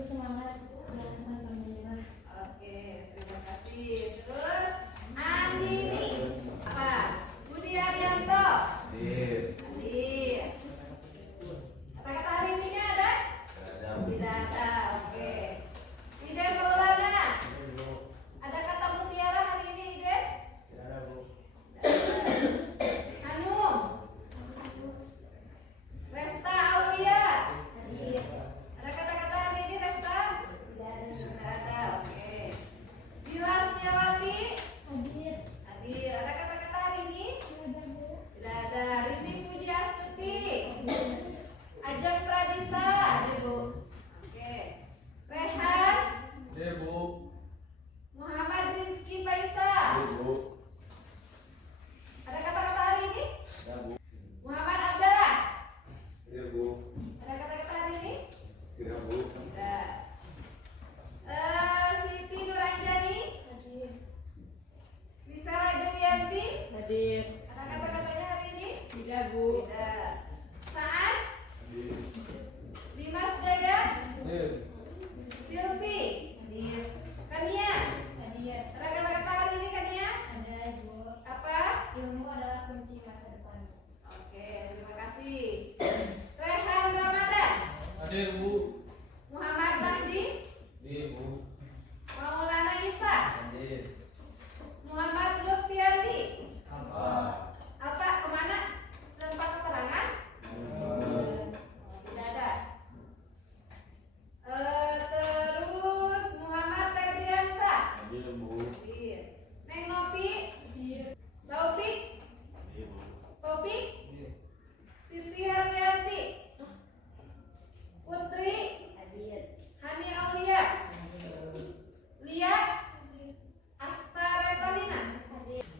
semangat ya teman-teman. Oke, terima kasih. Terus Andini apa? Budi Arianto. Hadir. Kata-kata hari ini ada? Tidak ada. Oke. Ide Maulana. Ada kata mutiara hari ini, Ide? Tidak ada, Bu. Hanum. Resta Aulia. Ada kata-kata hari ini, Resta? Tidak ada. Oke. Dila Setiawati. Hadir. Ada kata-kata hari ini? Tidak ada. Riti Puji Astuti. Ajeng Pradisa. Ada, Bu. Oke. Rehan. Muhammad Rizky Faisal. Ada kata-kata hari ini? Muhammad Abdallah. Ada kata-kata hari ini? Tidak. Siti Nuranjani. Misala Julianti. Hadir. Ada kata-katanya hari ini? Tidak, Bu. Tidak. Saat Dimas Jaya. Silvi. Hadir. Kania. Hadir. Ada kata-kata hari ini, Kania? Ada, Bu. Apa? Ilmu adalah kunci masa depan. Oke, terima kasih. Rehan Ramadan. Muhammad Mahdi. Maulana Isa. Muhammad Lutfiandi. Apa? Kemana? Tempat keterangan? Tidak ada. Terus Muhammad Febriansa. Hadir. Neng Nopi. Taufik. Taufik. Siti Haryanti. Putri. Hadir. Hani Aulia. Lia. Asta Revalina.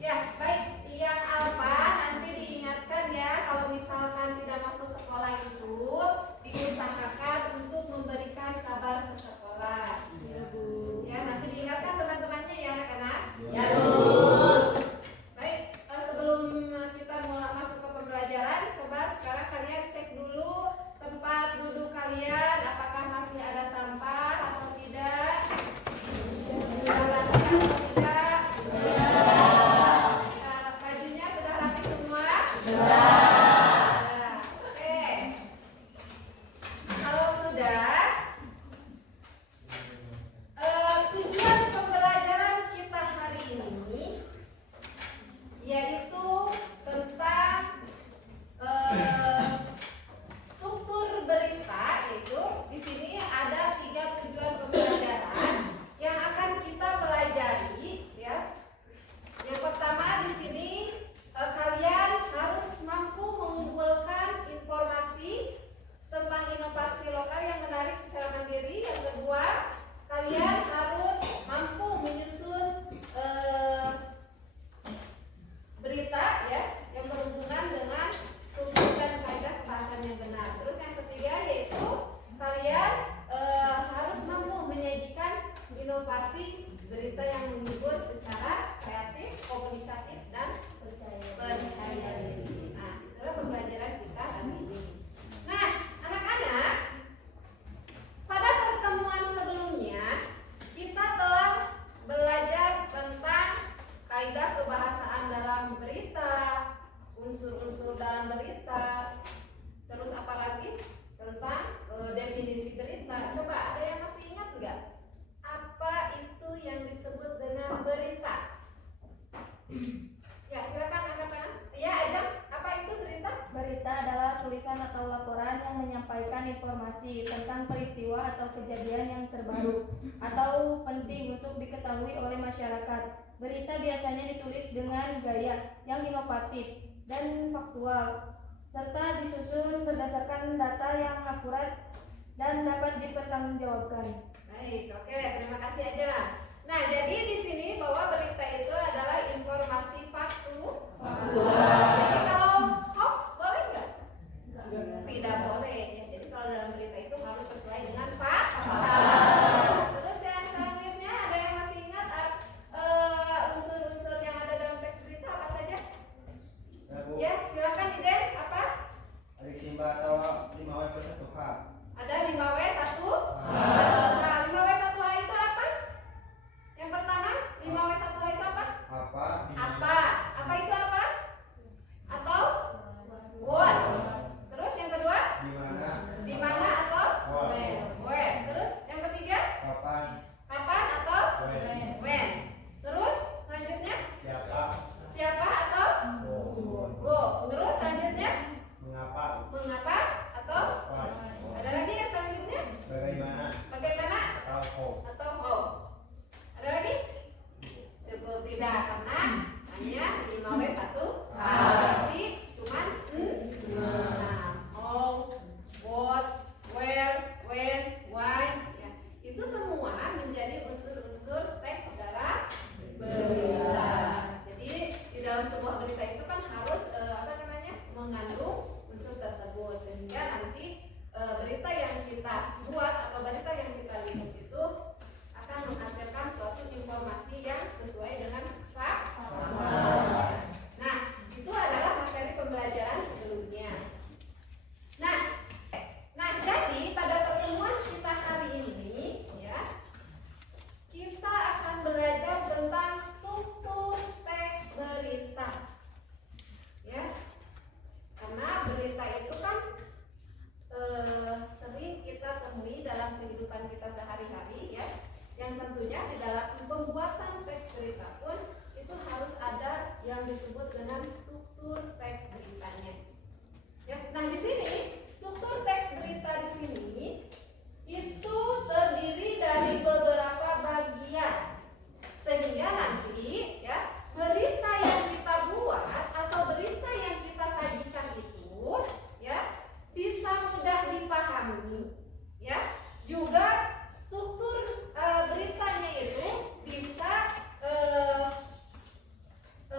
Ya, baik. Yang Alfa nanti diingatkan ya, kalau misalkan tidak masuk sekolah itu diusahakan untuk memberikan kabar ke sekolah. Ya, nanti diingatkan teman-temannya ya anak-anak. Ya, Bu. Baik, sebelum kita mulai masuk ke pembelajaran, coba sekarang kalian cek dulu tempat duduk kalian, apakah masih ada sampah atau tidak? Sudah rapi atau tidak? Bajunya sudah rapi semua? Sudah. Oke. Kalau sudah, tujuan pembelajaran kita hari ini yaitu tentang struktur berita. Yaitu di sini ada 3 tujuan pembelajaran yang akan kita pelajari ya. Yang pertama di sini kalian harus mampu mengumpulkan informasi tentang inovasi lokal yang menarik secara mandiri. Yang kedua, kalian harus mampu menyusun berita ya yang berhubungan dengan struktur dan kaidah kebahasan yang benar. Terus yang ketiga yaitu kalian harus mampu menyajikan inovasi berita yang menghibur secara kreatif, komunikatif dan percaya diri. Nah, itulah pembelajaran kita hari ini. Nah, anak-anak, pada pertemuan sebelumnya kita telah belajar tentang kaidah kebahasaan dalam berita, unsur-unsur dalam berita, terus apa lagi tentang definisi berita. Coba ada yang masih ingat nggak? Apa itu yang disebut dengan berita? Ya, silakan angkat tangan. Ya, Ajeng, apa itu berita? Berita adalah tulisan atau laporan yang menyampaikan informasi tentang peristiwa atau kejadian yang terbaru atau penting untuk diketahui oleh masyarakat. Berita biasanya ditulis dengan gaya yang inovatif dan faktual, serta disusun berdasarkan data yang akurat dan dapat dipertanggungjawabkan. Baik, oke, terima kasih aja. Nah, jadi di sini bahwa berita itu adalah informasi faktual. Jadi kalau hoax boleh nggak? Tidak boleh. Ya. Jadi kalau dalam berita itu harus sesuai dengan fakta. Terus yang selanjutnya ada yang masih ingat unsur-unsur yang ada dalam teks berita apa saja? Ya, silakan Iden. Apa? Adik Simba atau 5W+1H. Ada 5W 1 H. juga struktur beritanya itu bisa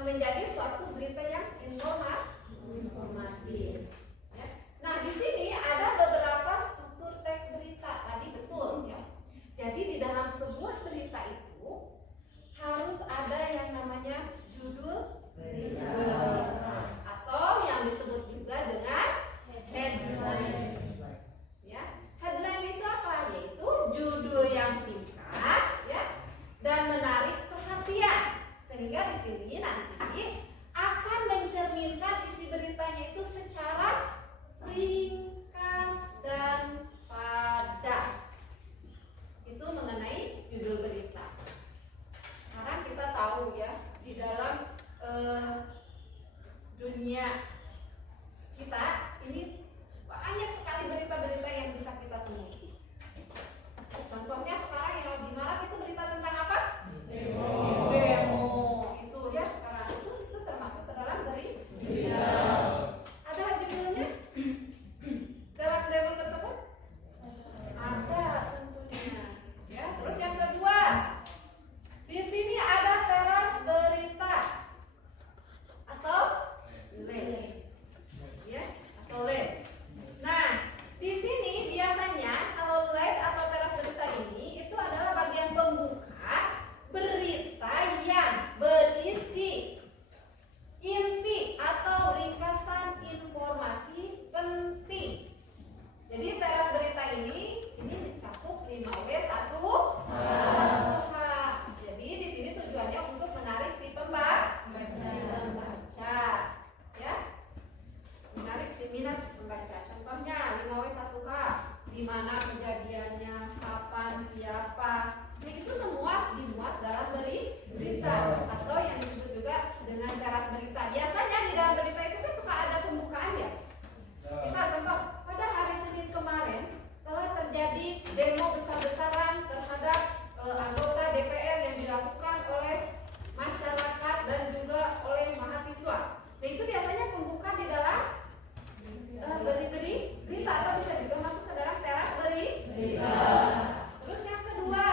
menjadi suatu berita yang informatif. Ya. Nah, di sini ada beberapa struktur teks berita. Tadi betul ya. Jadi di dalam sebuah berita itu harus ada yang namanya judul berita atau yang disebut juga dengan headline. Ya, headline itu apa? Yaitu judul yang singkat ya dan menarik perhatian. Sehingga di sini nanti akan mencerminkan isi beritanya itu secara ringkas dan padat. Itu mengenai judul berita. Sekarang kita tahu ya, di dalam dunia kita ini banyak sekali berita-berita yang bisa kita temui. Contohnya sekarang yang lagi marak itu berita tentang apa? Demo. Itu ya sekarang itu termasuk ke dalam berita. Ada judulnya? Dalam demo tersebut? Ada tentunya. Ya, terus yang kedua, di sini ada teras berita atau led. Ya, atau led. Nah, di sini biasanya kalau led atau teras berita ini itu adalah bagian pembuka berita yang berisi inti atau ringkasan informasi penting. Jadi teras berita ini mencakup 5W 1H. Jadi di sini tujuannya untuk menarik si pembaca. Ya. Menarik si minat si pembaca. Contohnya 5W 1H, di mana kejadiannya, kapan, siapa. Nah, itu semua dimuat dalam berita atau yang disebut juga dengan teras berita. Biasanya di dalam berita itu kan suka ada pembukaan ya. Misal contoh, pada hari Senin kemarin telah terjadi demo besar-besaran terhadap anggota DPR yang dilakukan oleh masyarakat dan juga oleh mahasiswa. Nah, itu biasanya pembukaan di dalam berita atau bisa juga masuk ke dalam teras berita. Terus yang kedua,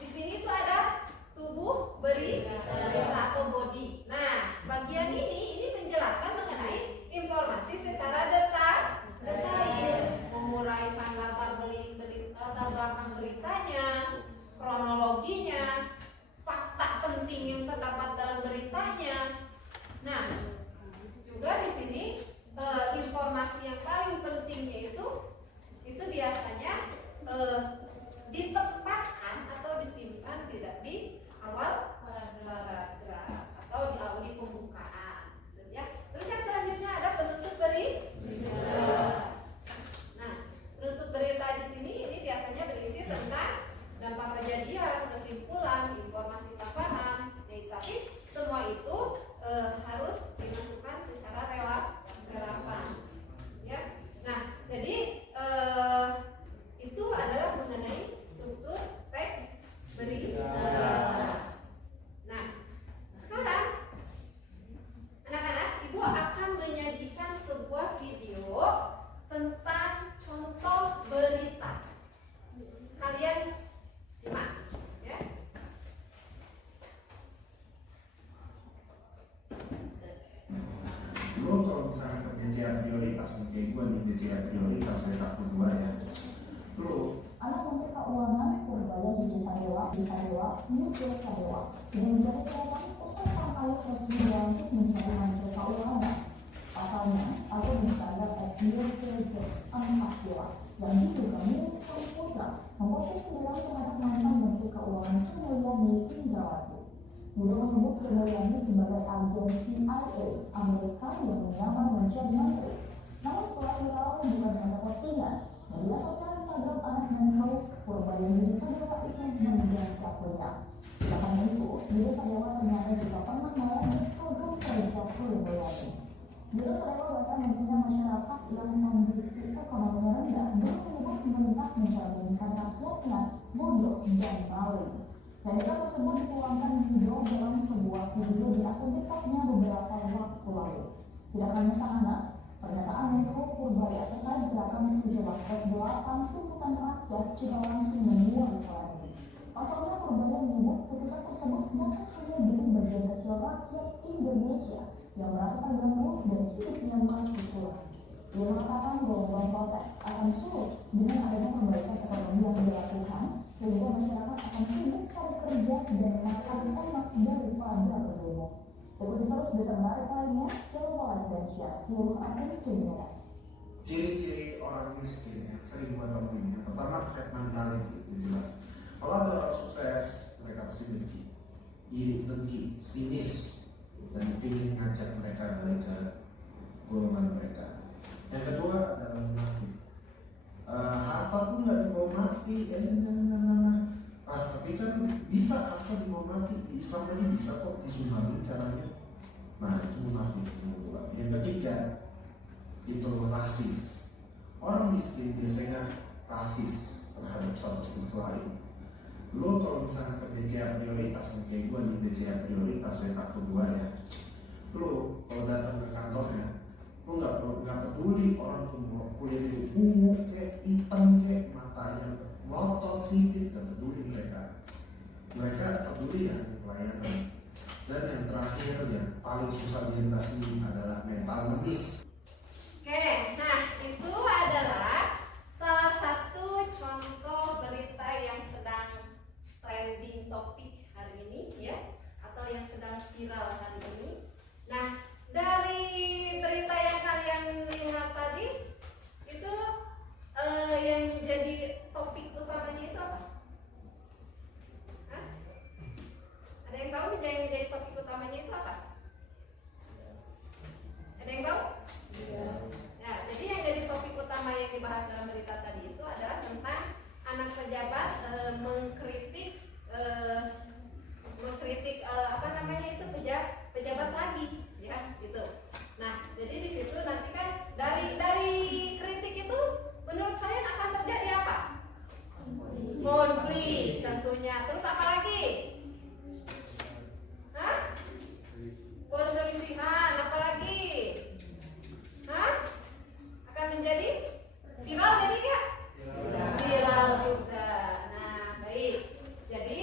di sini tuh ada tubuh berita atau body. Nah, bagian ini menjelaskan mengenai informasi secara detail, menguraikan latar belakang beritanya, kronologinya, fakta penting yang terdapat dalam beritanya. Nah, juga di sini informasi yang paling pentingnya itu biasanya ditempatkan atau disimpan di awal paragraf atau di pembukaan, ya. Terus yang selanjutnya ada penutup berita. Nah, penutup berita di sini ini biasanya berisi tentang dampak kejadian, kesimpulan, informasi tambahan. Tapi semua itu harus dimasukkan secara relevan. Ya. Nah, jadi itu adalah mengenai struktur teks berita. Nah, sekarang anak-anak, Ibu akan menyajikan sebuah video tentang contoh berita. Kalian simak ya. Lo kalau misalnya penyajian prioritas, kayak gue nih penyajian prioritas saya tak kedua ya. Lo Anak Menteri Keuangan Purbaya Yudi Sadewa Nurul Sadewa tidak menjadi seorang pusat sampai resmi untuk menjadi Menteri Keuangan. Pasalnya, atau dipanggil Yudhistira Anantila yang diduga milik sang putra memposting sembilan terhadap mantan Menteri Keuangan Sri Mulyani Indrawati. Yudi menyebut Sri Mulyani sebagai agen CIA Amerika yang menyamar menjadi menteri. Namun setelah viral bukan hanya postingan, media sosial Instagram anak Menko Purbaya Yudi Sadewa itu mengganggu banyak. Tidak hanya itu, Yudi Sadewa ternyata juga pernah melayani program verifikasi Sri Mulyani. Yudi Sadewa bahkan membina masyarakat yang kondisi ekonominya rendah dan menyebut pemerintah mencerminkan rakyatnya bodoh dan maling. Data tersebut dituangkan video dalam sebuah video di akun TikToknya beberapa waktu lalu. Tidak hanya sang anak, Pernyataan Menko Purbaya terkait gerakan 17+8 tuntutan rakyat juga langsung menuai polemik. Pasalnya Purbaya menyebut tuntutan tersebut bukan hanya dari bagian kecil rakyat Indonesia yang merasa terganggu dan hidupnya masih kurang. Ia mengatakan gelombang protes akan surut dengan adanya perbaikan ekonomi yang dilakukan sehingga masyarakat akan sibuk cari kerja dan makan enak daripada berdemo. Ikuti terus berita menarik lainnya, jangan lupa like dan share seluruh akun Twitter. Ciri-ciri orang miskin yang sering gue temuin, yang pertama fat mentality, itu jelas. Kalau ada orang sukses, mereka pasti benci, iri, dengki, sinis, dan ingin ngajak mereka balik ke golongan mereka. Yang kedua adalah munafik. Harta pun nggak dibawa mati, tapi kan bisa harta dibawa mati. Di Islam ini bisa kok disumbangin caranya. Nah itu munafik. Yang ketiga itu rasis. Orang miskin biasanya rasis terhadap satu jenis lain. Lo kalau misalnya ke BCA prioritas, kayak gue di BCA prioritas saya takut gue ya. Lo kalau datang ke kantornya, lo nggak peduli orang tuh kulit itu ungu kayak hitam kayak matanya melotot sipit, nggak peduli mereka. Mereka peduli ya pelayanan. Dan yang terakhir yang paling susah diatasi adalah mental ngemis. Oke, nah itu adalah salah satu contoh berita yang sedang trending topik hari ini ya, atau yang sedang viral hari ini. Nah, dari berita yang kalian lihat tadi itu yang menjadi topik utamanya itu apa? Hah? Ada yang tahu yang menjadi topik utamanya itu apa? Ada yang tahu? Nah, jadi yang jadi topik utama yang dibahas dalam berita tadi itu adalah tentang anak pejabat mengkritik apa namanya itu pejabat lagi ya gitu. Nah, jadi di situ nanti kan dari kritik itu menurut kalian akan terjadi apa? Konflik tentunya. Terus apa lagi? Hah? Perselisihan, apa lagi? Hah? Akan menjadi viral jadi nggak? Viral juga. Nah, baik. Jadi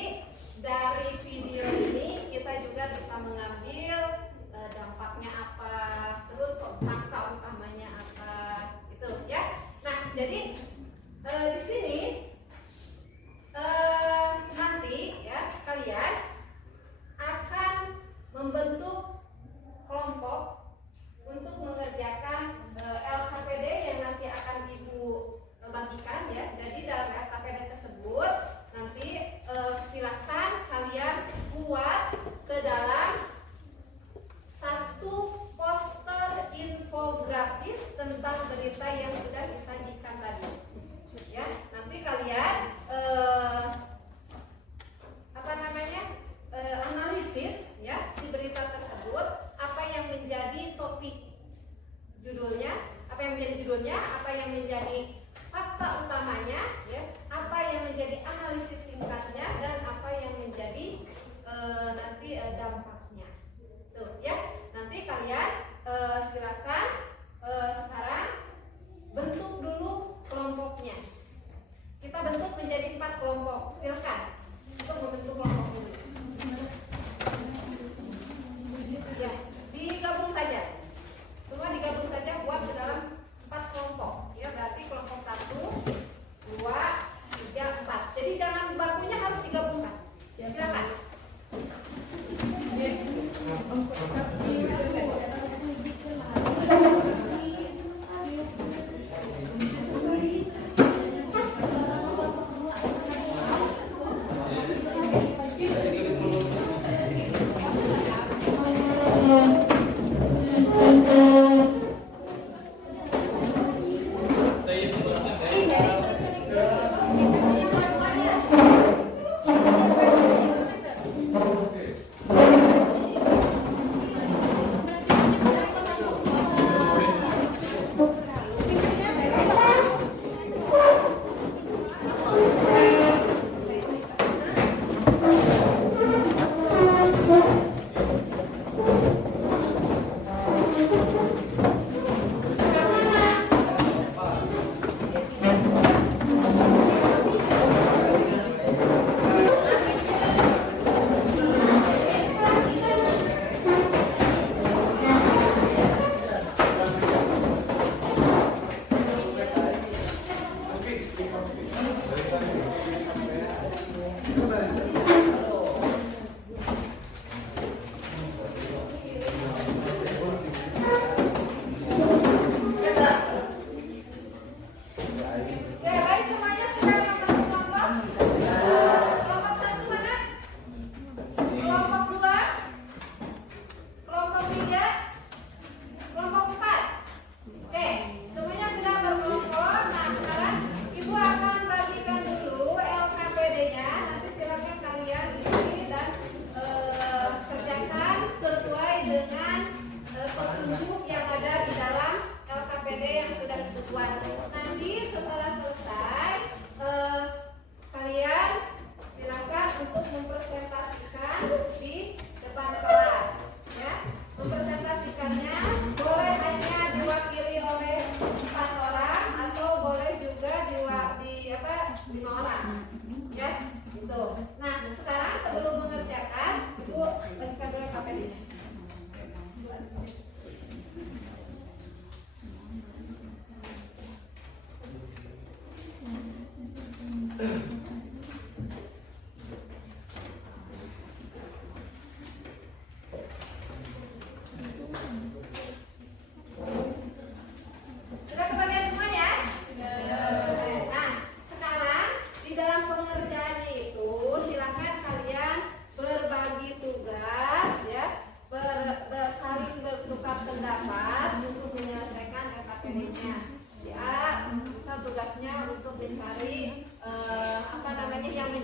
dari video ini kita juga bisa mengambil dampaknya apa, terus fakta utamanya apa, itu ya. Nah, jadi di sini nanti ya kalian akan membentuk kelompok untuk mengerjakan LKPD yang nanti akan Ibu bagikan ya. Jadi dalam LKPD tersebut nanti silakan kalian buat ke dalam satu poster infografis tentang berita yang sudah disajikan tadi. Ya, nanti kalian analisis ya si berita tersebut, apa yang menjadi topik judulnya, apa yang menjadi judulnya, apa yang menjadi fakta utamanya, ya, apa yang menjadi analisis singkatnya, dan apa yang menjadi nanti dampaknya. Tuh ya, nanti kalian silakan sekarang bentuk dulu kelompoknya. Kita bentuk menjadi 4 kelompok. Silakan untuk membentuk kelompok ini. Ya, digabung saja. Semua digabung saja buat ke dalam 4 kelompok. Ya, berarti kelompok 1, 2, 3, 4. Jadi jangan bakunya harus digabungkan. Silakan.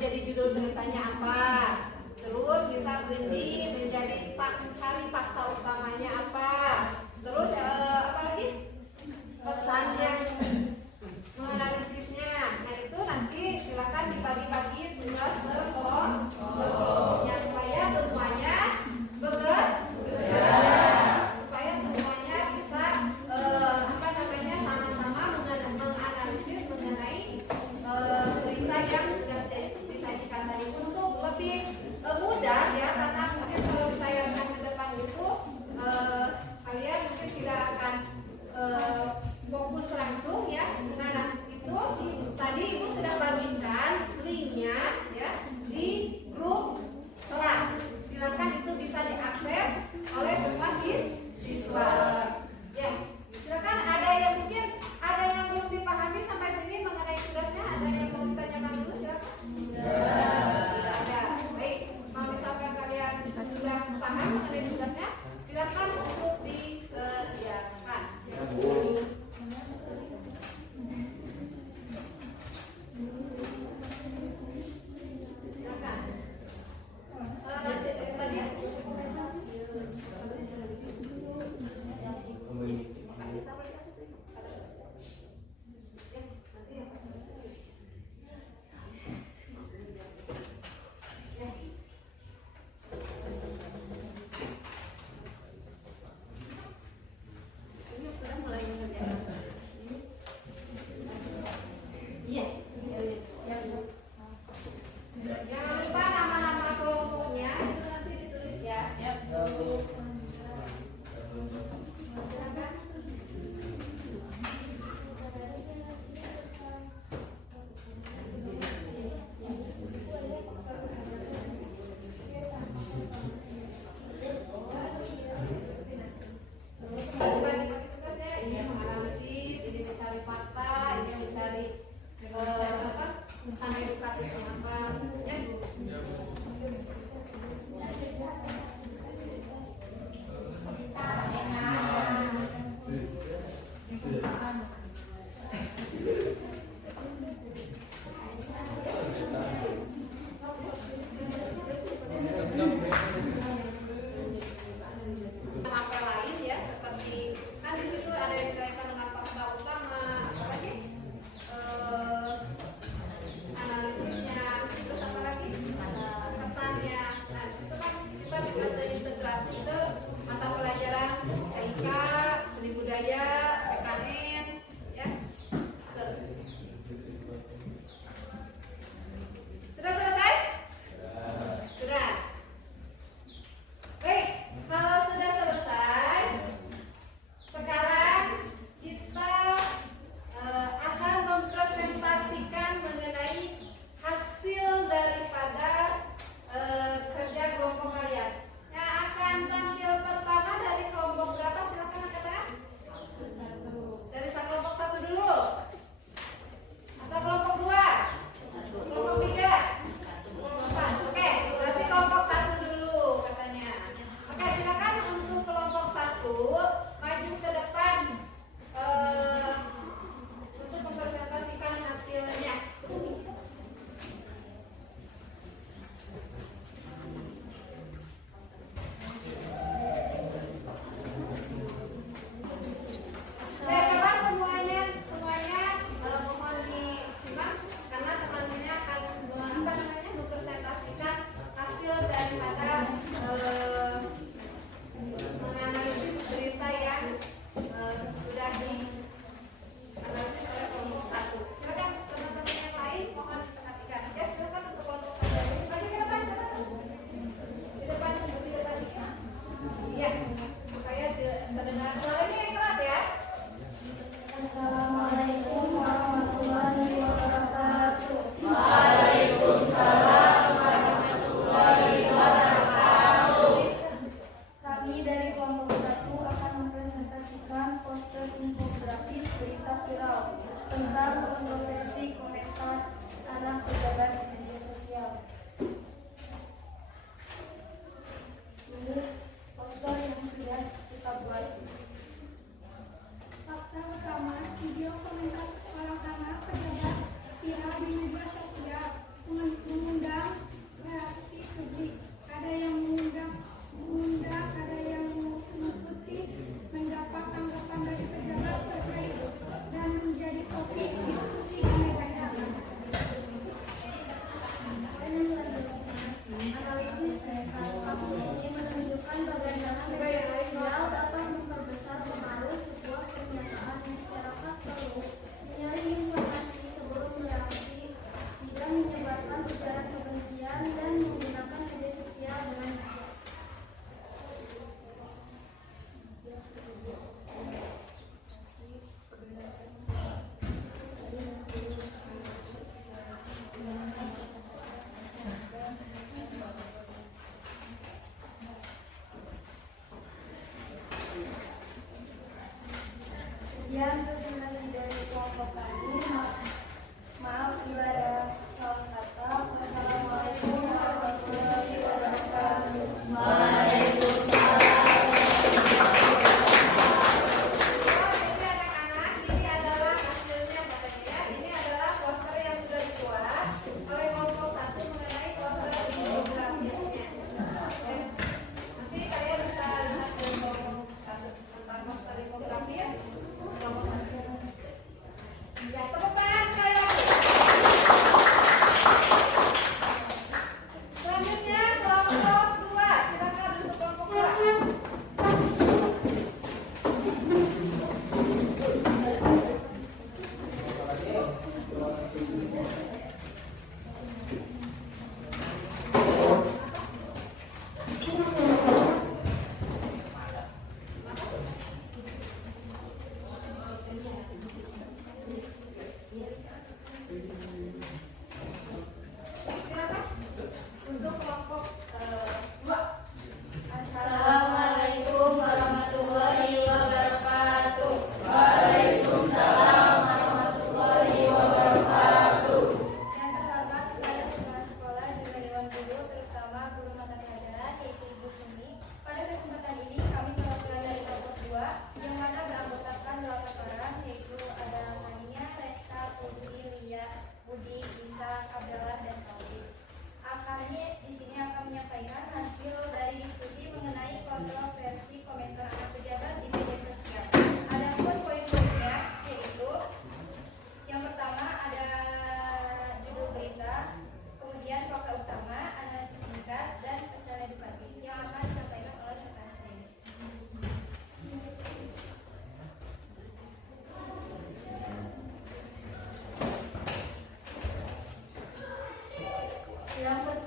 jadi judul beritanya apa, terus bisa berhenti menjadi cari fakta utamanya apa, terus apa lagi pesan yang menganalisisnya. Nah itu nanti silakan dibagi-bagi tugas berkelompoknya supaya semuanya bekerja, supaya semuanya bisa sama-sama menganalisis mengenai berita yang sudah disajikan tadi untuk lebih mudah ya, karena mungkin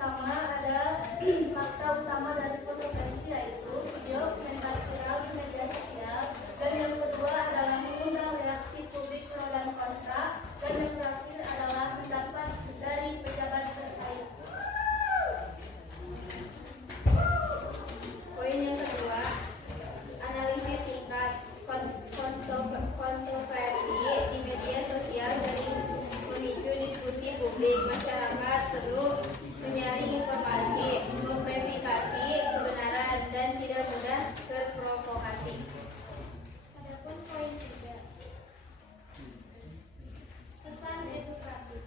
pertama adalah fakta utama dari pornografi, yaitu video komentar viral di media sosial. Dan yang kedua adalah mengundang reaksi publik pro dan kontra. Dan yang terakhir adalah pendapat dari pejabat terkait. Poin yang kedua, analisis singkat. Kontroversi di media sosial sering memicu diskusi publik. Masyarakat perlu menyaring informasi, memverifikasi kebenaran, dan tidak mudah terprovokasi. Adapun poin 3, pesan edukatif.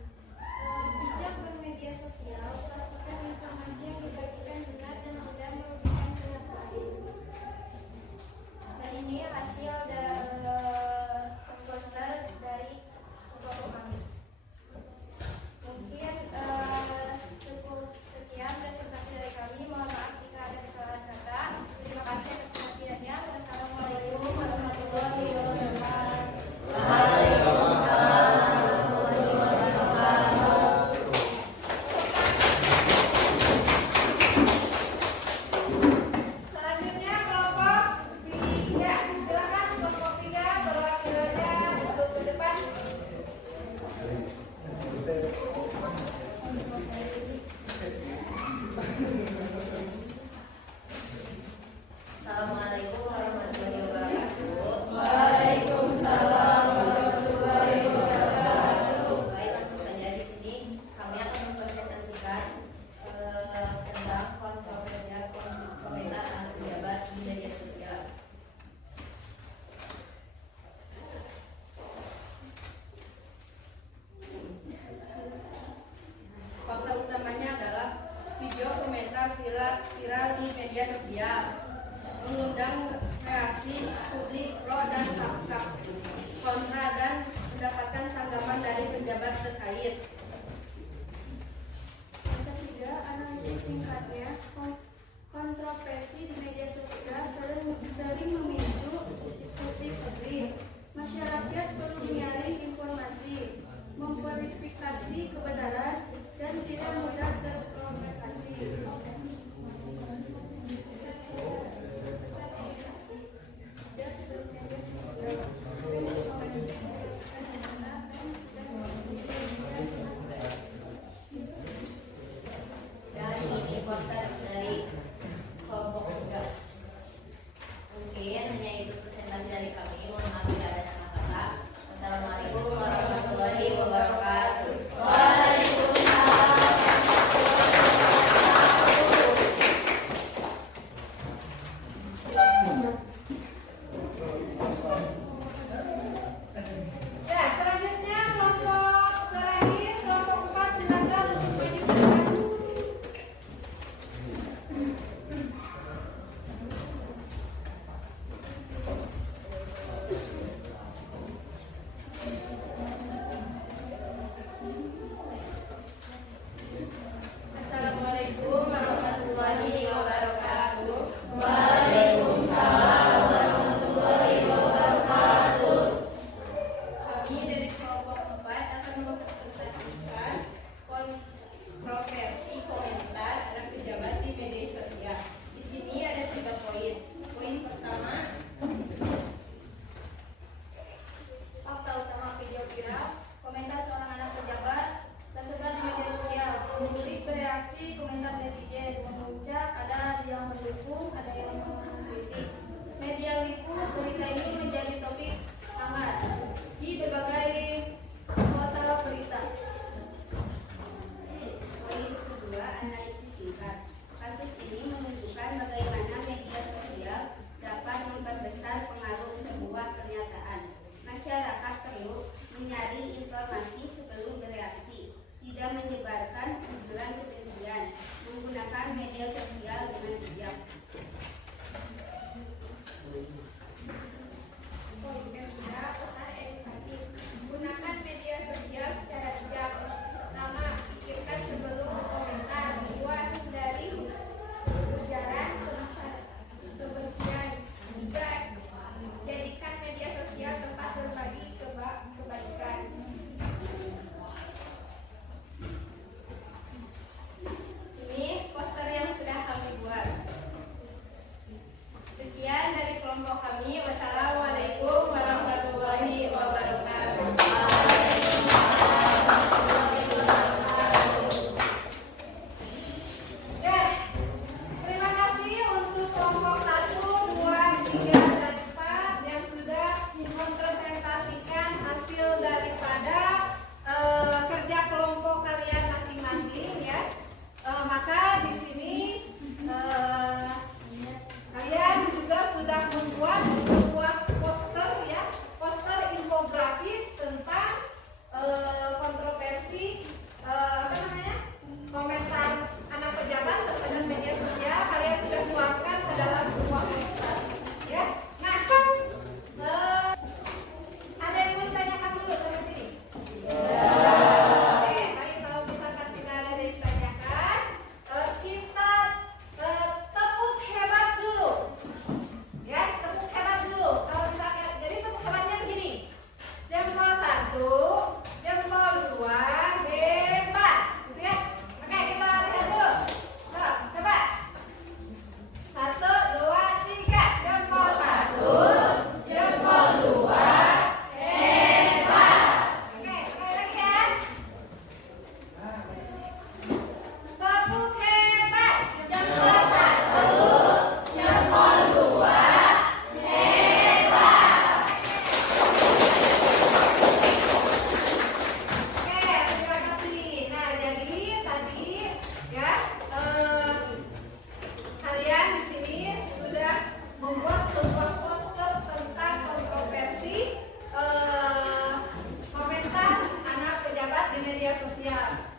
Bijak bermedia sosial, pastikan informasi yang dibagikan benar dan tidak merugikan pihak lain. Dan ini hasil poster dari toko kami. Mungkin cukup sekian presentasi dari kami. Mohon maaf jika ada kesalahan kata. Terima kasih atas perhatiannya. Wassalamualaikum warahmatullahi wabarakatuh. Selanjutnya kelompok 3. Silakan kelompok 3 perwakilannya untuk ke depan. Assalamualaikum warahmatullahi wabarakatuh. Waalaikumsalam warahmatullahi wabarakatuh. Baik, langsung saja di sini kami akan mempresentasikan tentang kontroversial komentar anak pejabat di media sosial. Fakta utamanya adalah video komentar viral di media sosial mengundang reaksi publik pro dan kontra dan mendapatkan tanggapan dari pejabat terkait. Yang ketiga, analisis singkatnya. Kontroversi di media sosial sering memicu diskusi publik. Masyarakat perlu menyaring informasi, memverifikasi kebenaran, dan tidak mudah terprovokasi.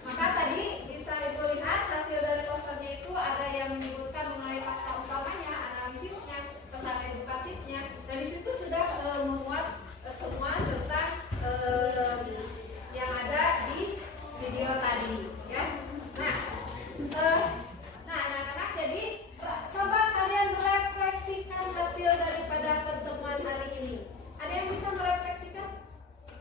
Maka tadi bisa Ibu lihat hasil dari posternya itu ada yang menyebutkan mengenai fakta utamanya, analisisnya, pesan edukatifnya, dan di situ sudah memuat semua tentang yang ada di video tadi, ya. Nah, anak-anak, jadi coba kalian merefleksikan hasil daripada pertemuan hari ini. Ada yang bisa merefleksikan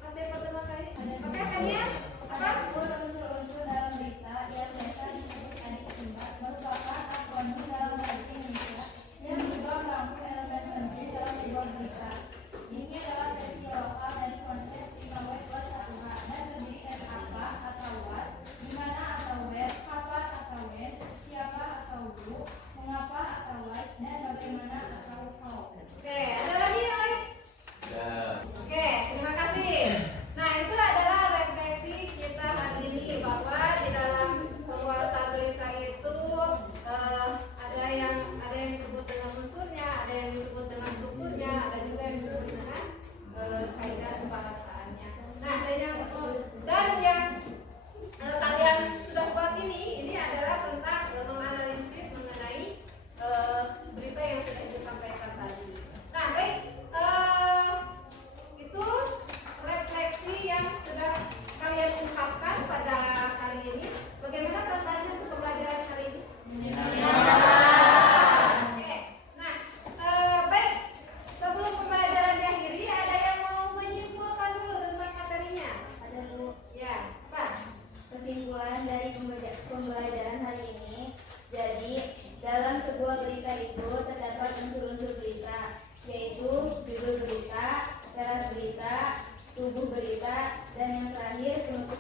hasil pertemuan kali ini? Oke, Kania? Apa? Unsur-unsur dalam berita yang biasa disebut adik-tingkat merupakan akronim dalam bahasa Indonesia yang juga merangkum elemen penting dalam sebuah berita. Ini adalah versi lokal dari konsep 5W plus 1H dan terdiri dari apa atau what, di mana atau where, kapan atau when, siapa atau who, mengapa atau why, dan bagaimana atau how. Oke, ada lagi yang lain? Oke, terima kasih. Nah, itu adalah refleksi kita hari ini bahwa di dalam pembuatan berita itu ada yang disebut dengan unsurnya, ada yang disebut dengan strukturnya, ada juga yang disebut dengan kaidah kebahasaannya. Nah, dan yang kalian sudah buat ini adalah tentang menganalisis mengenai berita yang sudah disampaikan tadi. Nah, baik, itu refleksi yang sudah kalian ungkapkan pada hari ini. Bagaimana perasaannya untuk pembelajaran hari ini? Oke, nah, baik, sebelum pembelajaran diakhiri, ada yang mau menyimpulkan dulu tentang materinya? Ada dulu Ya, apa? kesimpulan dari pembelajaran hari ini. Jadi, dalam sebuah berita itu terdapat unsur-unsur berita, yaitu judul berita, teras berita, tubuh berita, dan yang terakhir penutup